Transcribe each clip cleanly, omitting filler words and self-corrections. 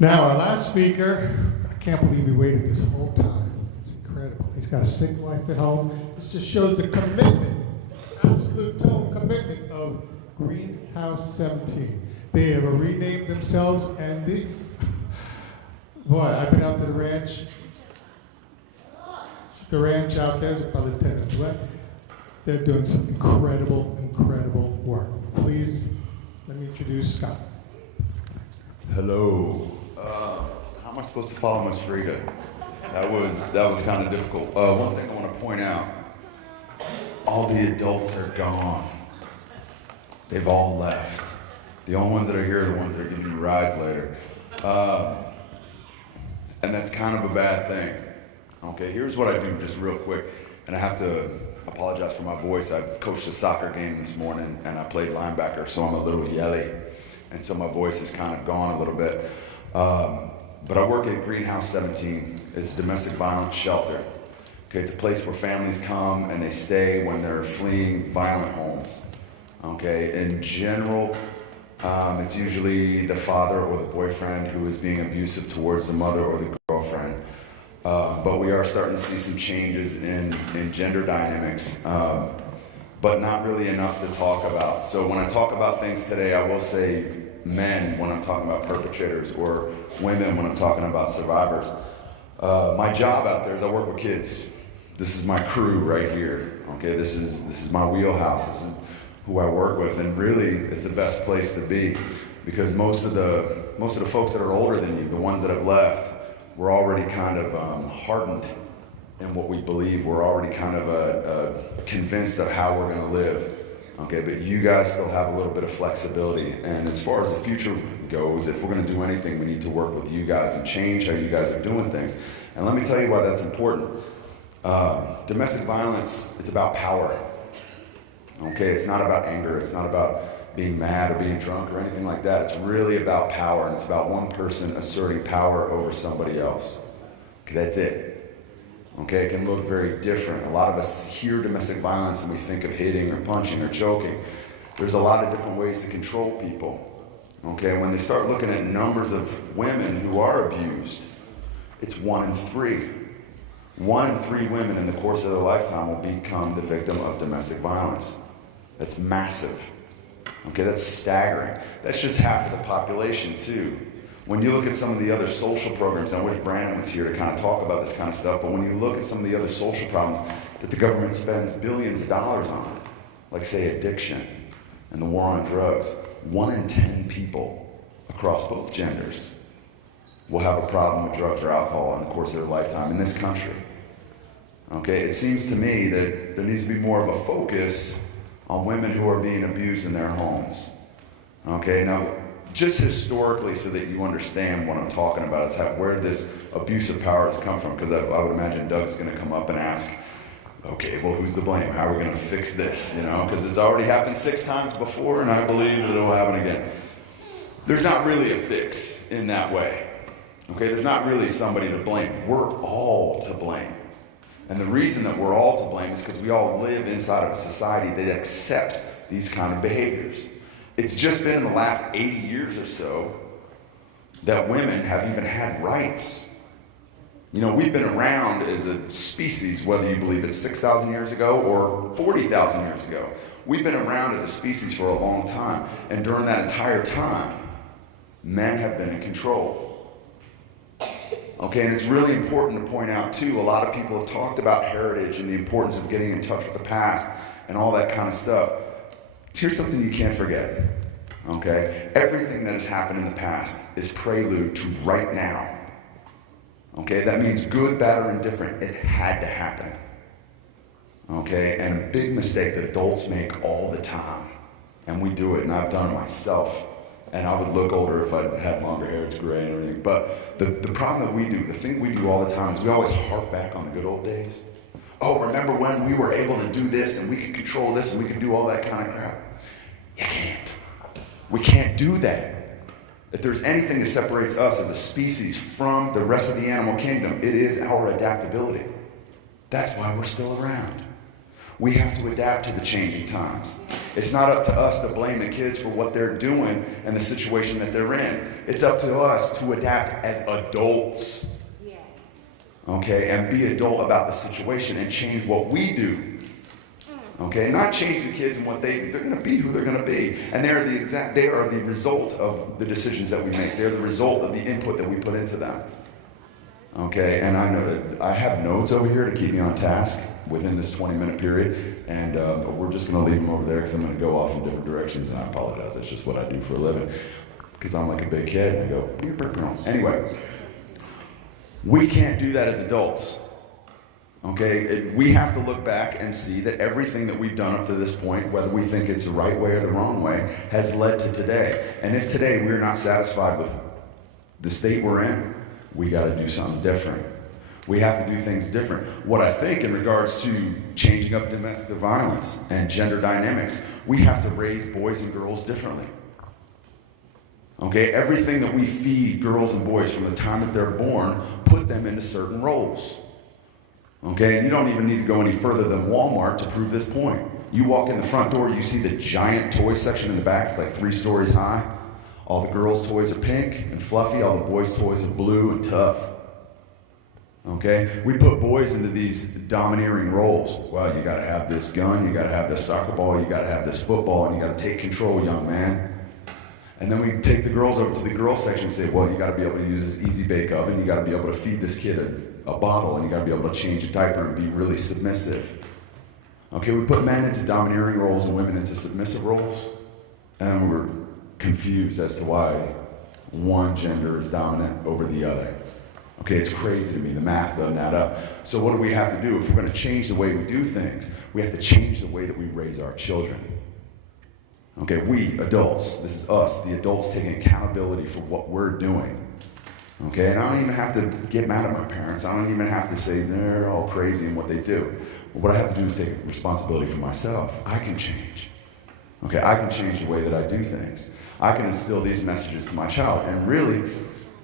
Now, our last speaker, I can't believe he waited this whole time. It's incredible. He's got a sick wife at home. This just shows the commitment, absolute total commitment of Greenhouse 17. They have renamed themselves, and these, boy, I've been out to the ranch. The ranch out there is probably 10 minutes away. They're doing some incredible, incredible work. Please, let me introduce Scott. Hello. How am I supposed to follow Miss Frida? That was kind of difficult. One thing I want to point out, all the adults are gone. They've all left. The only ones that are here are the ones that are giving you rides later. And that's kind of a bad thing. Okay, here's what I do just real quick. And I have to apologize for my voice. I coached a soccer game this morning and I played linebacker, so I'm a little yelly. And so my voice is kind of gone a little bit. But I work at Greenhouse 17. It's a domestic violence shelter. Okay, it's a place where families come and they stay when they're fleeing violent homes. Okay, in general, it's usually the father or the boyfriend who is being abusive towards the mother or the girlfriend. But we are starting to see some changes in gender dynamics, but not really enough to talk about. So when I talk about things today, I will say men when I'm talking about perpetrators, or women when I'm talking about survivors. My job out there is I work with kids. This is my crew right here. Okay, this is my wheelhouse. This is who I work with, and really, it's the best place to be, because most of the folks that are older than you, the ones that have left, we're already kind of hardened in what we believe. We're already kind of convinced of how we're going to live. Okay, but you guys still have a little bit of flexibility. And as far as the future goes, if we're going to do anything, we need to work with you guys and change how you guys are doing things. And let me tell you why that's important. Domestic violence, it's about power. Okay, it's not about anger. It's not about being mad or being drunk or anything like that. It's really about power, and it's about one person asserting power over somebody else. Okay, that's it. Okay, it can look very different. A lot of us hear domestic violence and we think of hitting or punching or choking. There's a lot of different ways to control people. Okay, when they start looking at numbers of women who are abused, it's 1 in 3. 1 in 3 women in the course of their lifetime will become the victim of domestic violence. That's massive. Okay, that's staggering. That's just half of the population too. When you look at some of the other social programs, I wish Brandon was here to kind of talk about this kind of stuff, but when you look at some of the other social problems that the government spends billions of dollars on, like say addiction and the war on drugs, 1 in 10 people across both genders will have a problem with drugs or alcohol in the course of their lifetime in this country. Okay, it seems to me that there needs to be more of a focus on women who are being abused in their homes. Okay, now, just historically, so that you understand what I'm talking about, is where this abuse of power has come from, because I would imagine Doug's going to come up and ask, okay, well, who's to blame? How are we going to fix this? You know, because it's already happened 6 times before, and I believe that it will happen again. There's not really a fix in that way. Okay, there's not really somebody to blame. We're all to blame. And the reason that we're all to blame is because we all live inside of a society that accepts these kind of behaviors. It's just been in the last 80 years or so that women have even had rights. You know, we've been around as a species, whether you believe it's 6,000 years ago or 40,000 years ago. We've been around as a species for a long time. And during that entire time, men have been in control. Okay, and it's really important to point out too, a lot of people have talked about heritage and the importance of getting in touch with the past and all that kind of stuff. Here's something you can't forget, okay? Everything that has happened in the past is prelude to right now. Okay, that means good, bad, or indifferent. It had to happen. Okay, and a big mistake that adults make all the time, and we do it, and I've done it myself. And I would look older if I had longer hair, it's gray and everything. But the problem that we do, the thing we do all the time is we always harp back on the good old days. Oh, remember when we were able to do this and we could control this and we could do all that kind of crap? You can't. We can't do that. If there's anything that separates us as a species from the rest of the animal kingdom, it is our adaptability. That's why we're still around. We have to adapt to the changing times. It's not up to us to blame the kids for what they're doing and the situation that they're in. It's up to us to adapt as adults. Okay, and be adult about the situation and change what we do. Okay, not change the kids and what they're going to be who they're going to be. And they are the result of the decisions that we make. They're the result of the input that we put into them. Okay, and I have notes over here to keep me on task within this 20-minute period, and we're just going to leave them over there because I'm going to go off in different directions, and I apologize. That's just what I do for a living, because I'm like a big kid, and I go, anyway, we can't do that as adults. Okay, we have to look back and see that everything that we've done up to this point, whether we think it's the right way or the wrong way, has led to today. And if today we're not satisfied with the state we're in, we got to do something different. We have to do things different. What I think in regards to changing up domestic violence and gender dynamics, we have to raise boys and girls differently. Okay, everything that we feed girls and boys from the time that they're born, put them into certain roles. Okay, and you don't even need to go any further than Walmart to prove this point. You walk in the front door, you see the giant toy section in the back. It's like 3 stories high. All the girls' toys are pink and fluffy. All the boys' toys are blue and tough. Okay, we put boys into these domineering roles. Well, you got to have this gun, you got to have this soccer ball, you got to have this football, and you got to take control, young man. And then we take the girls over to the girls section and say, well, you got to be able to use this easy bake oven, you got to be able to feed this kid a bottle, and you got to be able to change a diaper and be really submissive. Okay, we put men into domineering roles and women into submissive roles, and we're confused as to why one gender is dominant over the other. Okay, it's crazy to me. The math doesn't add up. So what do we have to do? If we're going to change the way we do things, we have to change the way that we raise our children. Okay, we adults, this is us, the adults taking accountability for what we're doing. Okay, and I don't even have to get mad at my parents. I don't even have to say they're all crazy in what they do. But what I have to do is take responsibility for myself. I can change. Okay, I can change the way that I do things. I can instill these messages to my child. And really,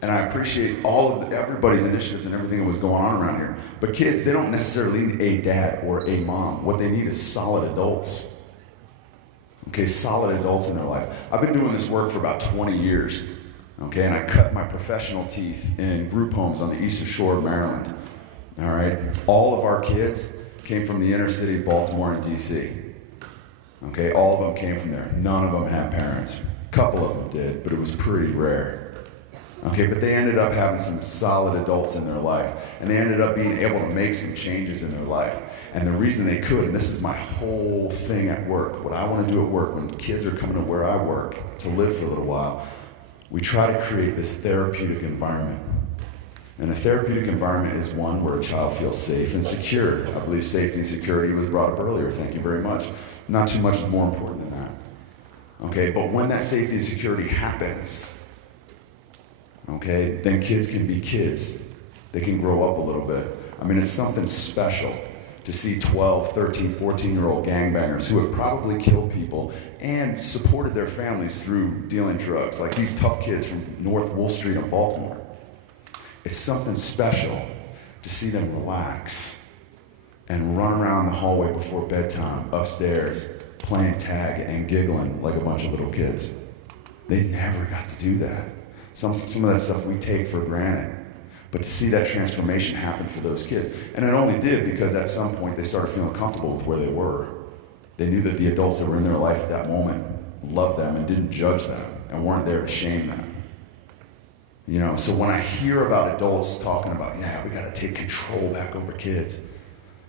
and I appreciate everybody's initiatives and everything that was going on around here. But kids, they don't necessarily need a dad or a mom. What they need is solid adults. Okay, solid adults in their life. I've been doing this work for about 20 years. Okay, and I cut my professional teeth in group homes on the Eastern Shore of Maryland. All right, all of our kids came from the inner city of Baltimore and DC. Okay, all of them came from there. None of them had parents. A couple of them did, but it was pretty rare. Okay, but they ended up having some solid adults in their life, and they ended up being able to make some changes in their life. And the reason they could, and this is my whole thing at work, what I want to do at work when kids are coming to where I work to live for a little while, we try to create this therapeutic environment. And a therapeutic environment is one where a child feels safe and secure. I believe safety and security was brought up earlier, thank you very much. Not too much is more important than that. Okay, but when that safety and security happens, okay, then kids can be kids. They can grow up a little bit. I mean, it's something special to see 12, 13, 14-year-old gangbangers who have probably killed people and supported their families through dealing drugs, like these tough kids from North Wolf Street in Baltimore. It's something special to see them relax and run around the hallway before bedtime, upstairs, playing tag and giggling like a bunch of little kids. They never got to do that. Some of that stuff we take for granted. But to see that transformation happen for those kids. And it only did because at some point they started feeling comfortable with where they were. They knew that the adults that were in their life at that moment loved them and didn't judge them and weren't there to shame them. You know, so when I hear about adults talking about, yeah, we got to take control back over kids,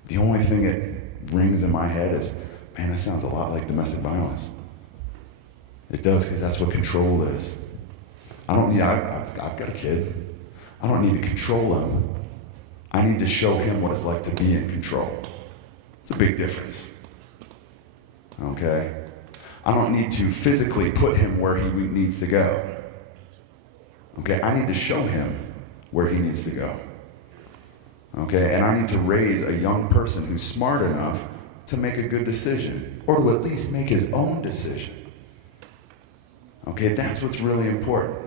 the only thing that rings in my head is, man, that sounds a lot like domestic violence. It does, because that's what control is. I've got a kid. I don't need to control him. I need to show him what it's like to be in control. It's a big difference. Okay? I don't need to physically put him where he needs to go. Okay? I need to show him where he needs to go. Okay? And I need to raise a young person who's smart enough to make a good decision, or to at least make his own decision. Okay? That's what's really important.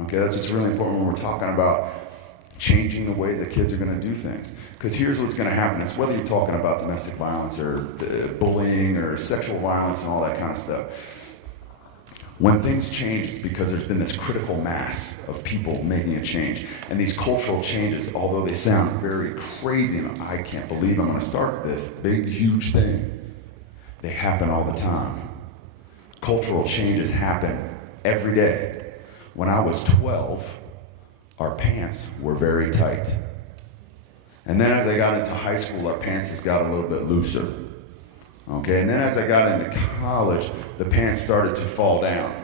Okay? That's what's really important when we're talking about changing the way the kids are going to do things. Because here's what's going to happen. It's whether you're talking about domestic violence or bullying or sexual violence and all that kind of stuff. When things change, it's because there's been this critical mass of people making a change. And these cultural changes, although they sound very crazy, and I can't believe I'm going to start this big, huge thing, they happen all the time. Cultural changes happen every day. When I was 12, our pants were very tight. And then as I got into high school, our pants just got a little bit looser. Okay, and then as I got into college, the pants started to fall down,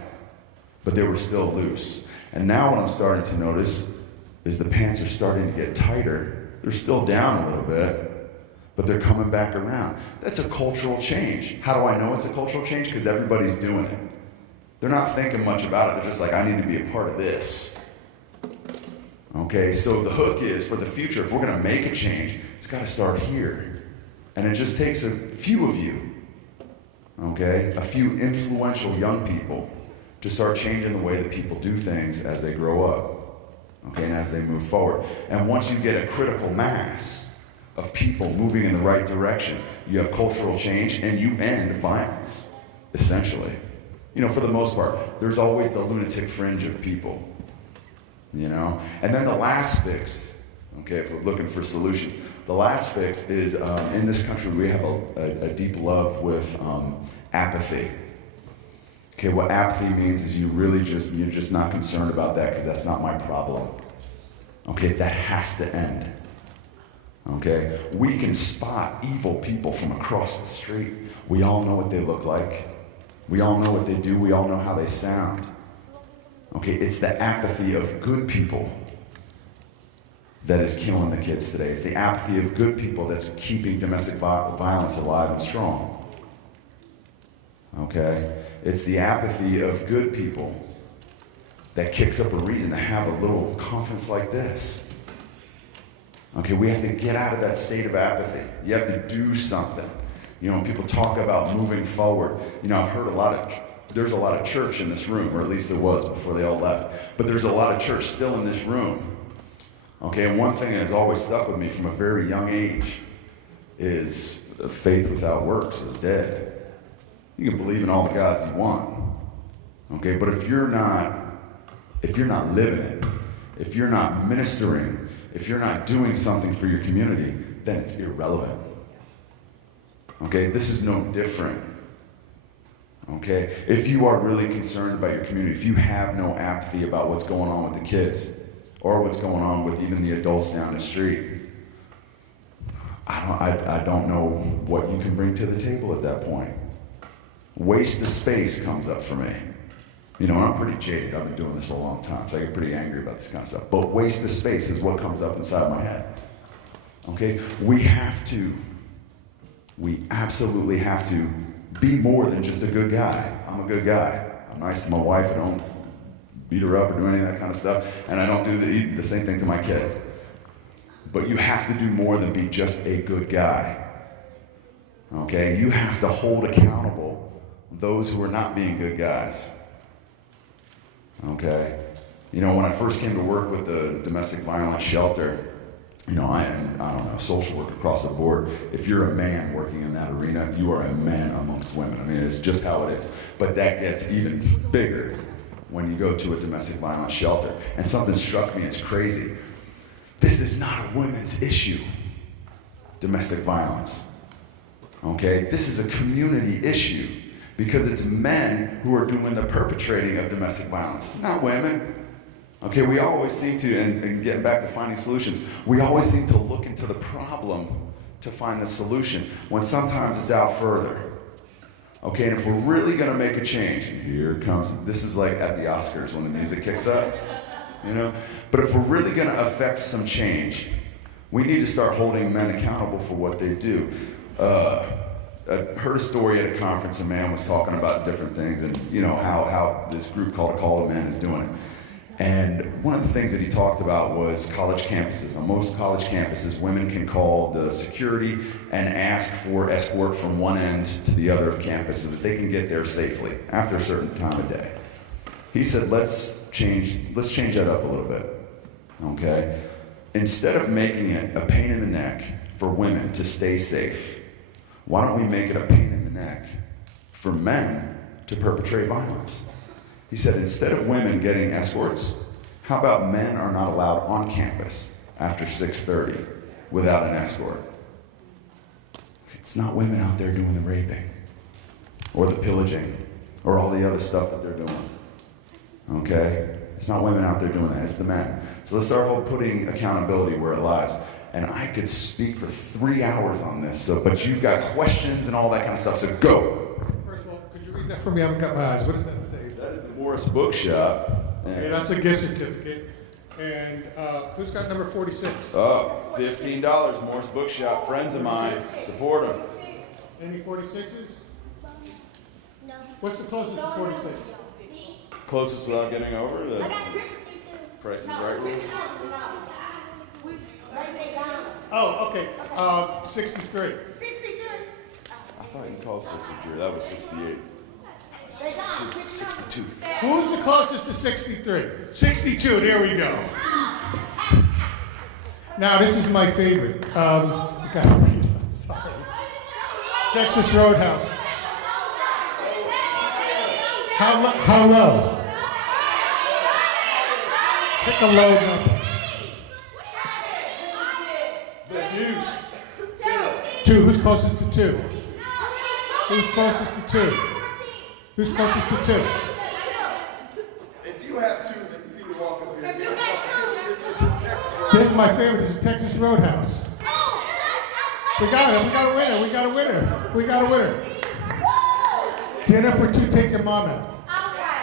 but they were still loose. And now what I'm starting to notice is the pants are starting to get tighter. They're still down a little bit, but they're coming back around. That's a cultural change. How do I know it's a cultural change? Because everybody's doing it. They're not thinking much about it. They're just like, I need to be a part of this. Okay, so the hook is, for the future, if we're going to make a change, it's got to start here. And it just takes a few of you, okay, a few influential young people to start changing the way that people do things as they grow up, okay, and as they move forward. And once you get a critical mass of people moving in the right direction, you have cultural change and you end violence, essentially. You know, for the most part, there's always the lunatic fringe of people, you know? And then the last fix, okay, if we're looking for solutions, the last fix is, in this country, we have a deep love with apathy. Okay, what apathy means is you're just not concerned about that because that's not my problem. Okay, that has to end. Okay, we can spot evil people from across the street. We all know what they look like. We all know what they do. We all know how they sound. Okay, it's the apathy of good people that is killing the kids today. It's the apathy of good people that's keeping domestic violence alive and strong. Okay? It's the apathy of good people that kicks up a reason to have a little conference like this. Okay, we have to get out of that state of apathy. You have to do something. You know, when people talk about moving forward, you know, I've heard there's a lot of church in this room, or at least there was before they all left, but there's a lot of church still in this room. Okay, and one thing that has always stuck with me from a very young age is faith without works is dead. You can believe in all the gods you want, okay, but if you're not living it, if you're not ministering, if you're not doing something for your community, then it's irrelevant. Okay, this is no different. Okay, if you are really concerned about your community, if you have no apathy about what's going on with the kids, or what's going on with even the adults down the street, I don't know what you can bring to the table at that point. Waste of space comes up for me. You know, I'm pretty jaded. I've been doing this a long time, so I get pretty angry about this kind of stuff. But waste of space is what comes up inside my head. Okay? We absolutely have to be more than just a good guy. I'm a good guy. I'm nice to my wife. I don't beat her up or do any of that kind of stuff, and I don't do the same thing to my kid. But you have to do more than be just a good guy. Okay? You have to hold accountable those who are not being good guys. Okay? You know, when I first came to work with the domestic violence shelter, you know, I don't know, social work across the board. If you're a man working in that arena, you are a man amongst women. I mean, it's just how it is. But that gets even bigger when you go to a domestic violence shelter. And something struck me as crazy. This is not a women's issue, domestic violence. Okay? This is a community issue because it's men who are doing the perpetrating of domestic violence, not women. Okay, we always seem to, and getting back to finding solutions, we always seem to look into the problem to find the solution, when sometimes it's out further. Okay, and if we're really gonna make a change, here it comes, this is like at the Oscars when the music kicks up, you know? But if we're really gonna affect some change, we need to start holding men accountable for what they do. I heard a story at a conference, a man was talking about different things and you know how this group called A Call to Man is doing it. And one of the things that he talked about was college campuses. On most college campuses, women can call the security and ask for escort from one end to the other of campus so that they can get there safely after a certain time of day. He said, let's change that up a little bit, okay? instead of making it a pain in the neck for women to stay safe, why don't we make it a pain in the neck for men to perpetrate violence? He said, instead of women getting escorts, how about men are not allowed on campus after 6:30 without an escort? It's not women out there doing the raping or the pillaging or all the other stuff that they're doing. Okay? It's not women out there doing that, it's the men. So let's start putting accountability where it lies. And I could speak for 3 hours on this, but you've got questions and all that kind of stuff, so go. First of all, could you read that for me? I haven't got my eyes. What does that say? That is the Morris Bookshop. Okay, that's a gift certificate. And who's got number 46? Oh, $15, Morris Bookshop, friends of mine, support them. Any 46s? No. What's the closest to 46? Closest without getting over this. Price and Right Rules. Oh, okay. 63. I thought you called 63. That was 68. 62. Who's the closest to 63? 62, there we go. Now, this is my favorite. I gotta read it, I'm sorry. Texas Roadhouse. How low? Pick a low number. The Deuce. 2. Who's closest to 2? Who's closest to 2? Who's closest to 2? If you have 2, then you need to walk up here. This is my favorite. This is Texas Roadhouse. We got it. We got a winner. We got a winner. We got a winner. Dinner for 2. Take your mom out.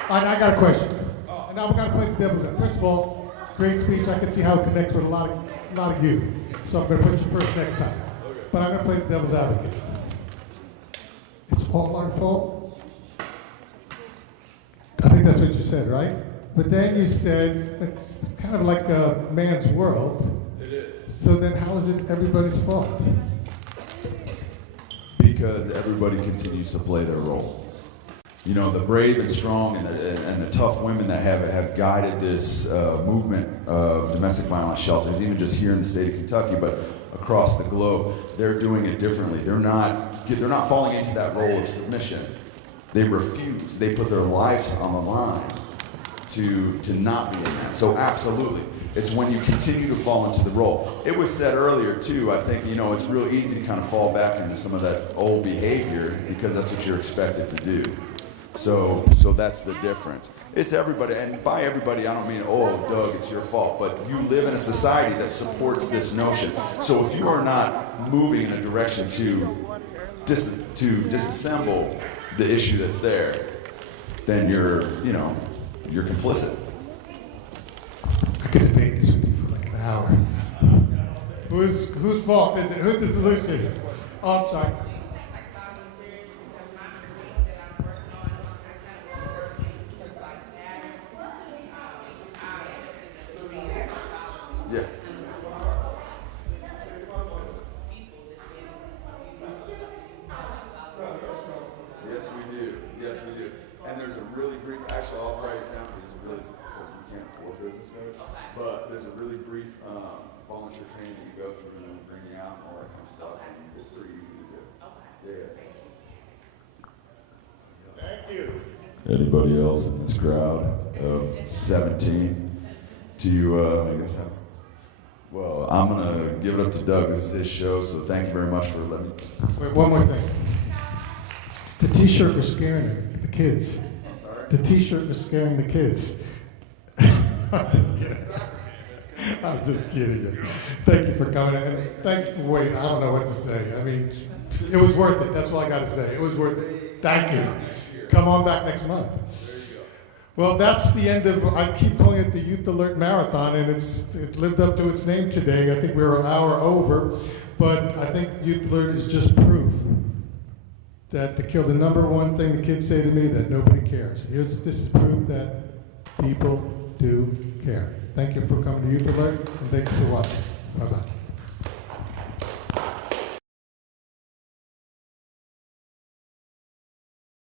All right, I got a question. And now we got to play the devil's advocate. First of all, it's a great speech. I can see how it connects with a lot of youth. So I'm going to put you first next time. But I'm going to play the devil's advocate. It's all our fault. I think that's what you said, right? But then you said it's kind of like a man's world. It is. So then how is it everybody's fault? Because everybody continues to play their role. You know, the brave and strong and the tough women that have guided this movement of domestic violence shelters, even just here in the state of Kentucky, but across the globe, they're doing it differently. They're not falling into that role of submission. They refuse. They put their lives on the line to not be in that. So absolutely, it's when you continue to fall into the role. It was said earlier too, I think, you know, it's real easy to kind of fall back into some of that old behavior because that's what you're expected to do. So that's the difference. It's everybody, and by everybody I don't mean, oh, Doug, it's your fault, but you live in a society that supports this notion. So if you are not moving in a direction to disassemble the issue that's there, then you're complicit. I could debate this with you for like an hour. Whose fault is it? Who's the solution? Oh, I'm sorry. Yeah. Yes, we do. Yes, we do. And there's a really brief, actually, I'll write it down because because we can't afford business notes. But there's a really brief volunteer training that you go through and bring you out and all that kind of stuff. And it's pretty easy to do. Yeah. Thank you. Anybody else in this crowd of 17? Do you make this happen? Well, I'm going to give it up to Doug. This is his show, so thank you very much for letting me. Wait, one more thing. The T-shirt was scaring the kids. I'm sorry? The T-shirt was scaring the kids. I'm just kidding. I'm just kidding you. Thank you for coming, and thank you for waiting. I don't know what to say. I mean, it was worth it. That's all I got to say. It was worth it. Thank you. Come on back next month. Well, that's the end of, I keep calling it the Youth Alert Marathon, and it lived up to its name today. I think we were an hour over, but I think Youth Alert is just proof that to kill the number one thing the kids say to me, that nobody cares. This is proof that people do care. Thank you for coming to Youth Alert, and thank you for watching. Bye-bye.